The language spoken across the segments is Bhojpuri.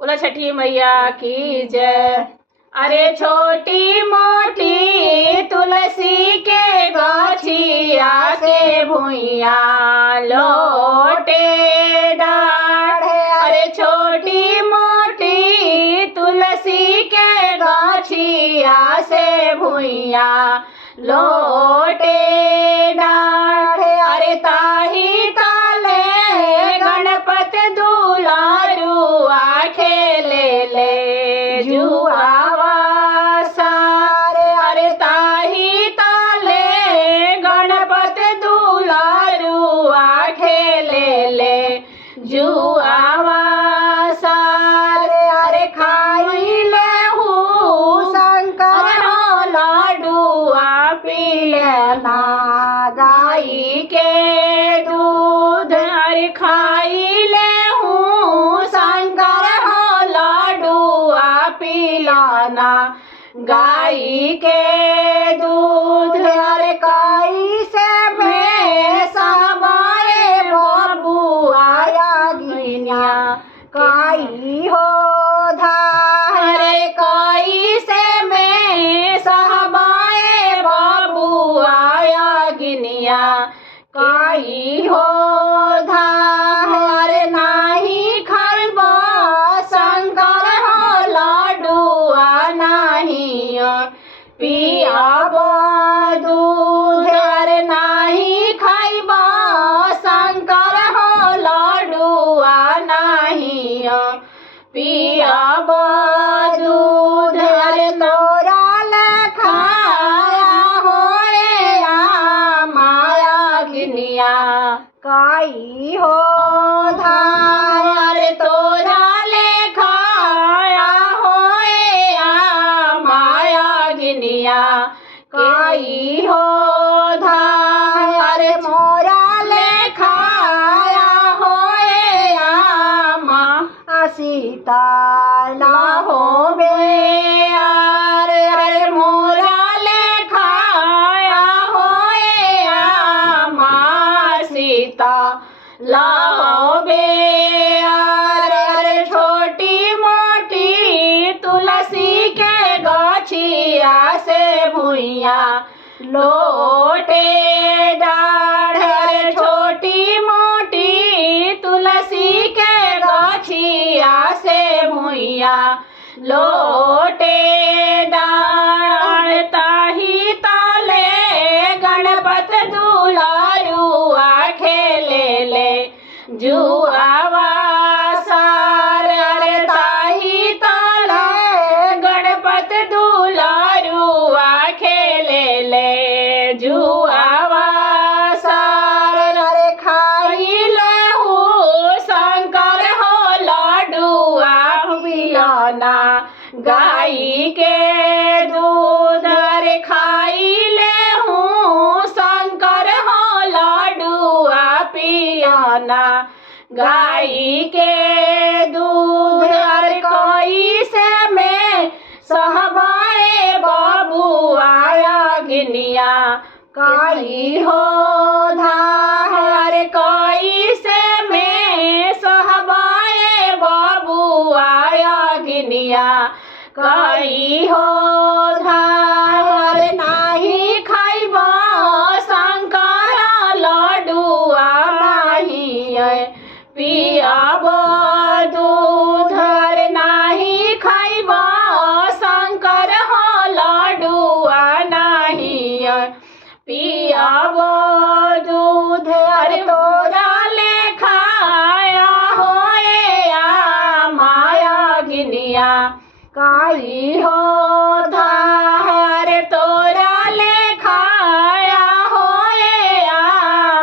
बोला छठी मैया की जय। अरे छोटी मोटी तुलसी के गछिया के भुइया लोटे डाढ़। अरे छोटी मोटी तुलसी के गछिया से भुइया लोटे डाढ़। अरे ताही ताले गणपत दुलारुआ खेले ले जुआवा सारे। अरे ताही ताले गणपत दुलारुआ खेले ले जुआवा सारे। अरे खाई ले शंकर हो लाडुआ पी लेना गाई के दूध। अरे खाई ले शंकर हो लाडुआ पी लाना गाई के दूध। अरे काई से मैं साबाए बाबू आया गिनिया काई हो धारे। काई से मैं साबाए बाबू आया गिनिया काई हो धारे। नाही खाइबा शंकर हो लाडुआ नाही पियाबा दूध। अरे नाही खाइबा शंकर हो लाडुआ नाही पियाबा दूध। अरे तोरा लखाया होए माया गिनिया काई हो धार। तोरा लेखाया होए माया गिनिया काई हो धार। मोरा लेखाया होए सीता लाहो बेयार। अरे मोरा लेखाया होए सीता लाहो बेयार। अरे छोटी मोटी तुलसी के गछिया से भुइया लोटे डाढ़। अरे छोटी मोटी तुलसी के गछिया से भुइया लोटे डाढ़। ताही ताले गणपत दुलारुआ खेले ले जुआवा सार। अरे ताही ताले गणपत दुलारुआ खेले ले जुआवा सार। अरे खाई लहू शंकर हो लाडुआ पिलाना गाई के दूध। अरे खाई लेहू शंकर हो लाडुआ पिलाना गाई के दूध। अरे कोई से मैं सहबाए बाबू आया गिनिया काई हो धार। अरे कोई से मैं सहबाए बाबू आया गिनिया काई हो धार। नाही खाइबा शंकर लाडुआ नाही पियाबा दूध। अरे नाही खाइबा शंकर हो लाडुआ नाही पियाबा दूध। अरे तोरा लेखाया होए माया गिनिया काई हो धार। तोरा लेखाया होए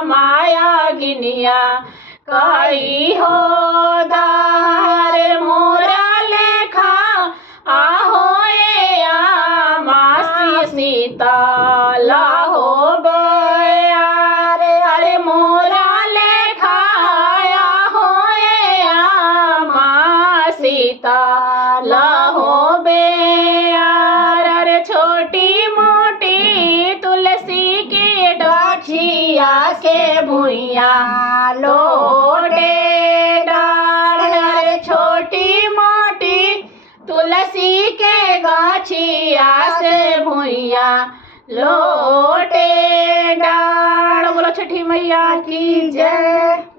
माया गिनिया काई हो धार। मोरा लेखा होए मासी सीता लाहो बेयार। अरे मोरा लेखाया होए सीता लाहो बेयार। अरे छोटी मोटी तुलसी की डाठिया के भुइया लोटे डाढ़। अरे छोटी मोटी गाछिया से भुइया लोटे डाढ़। बोलो छठी मैया की जय।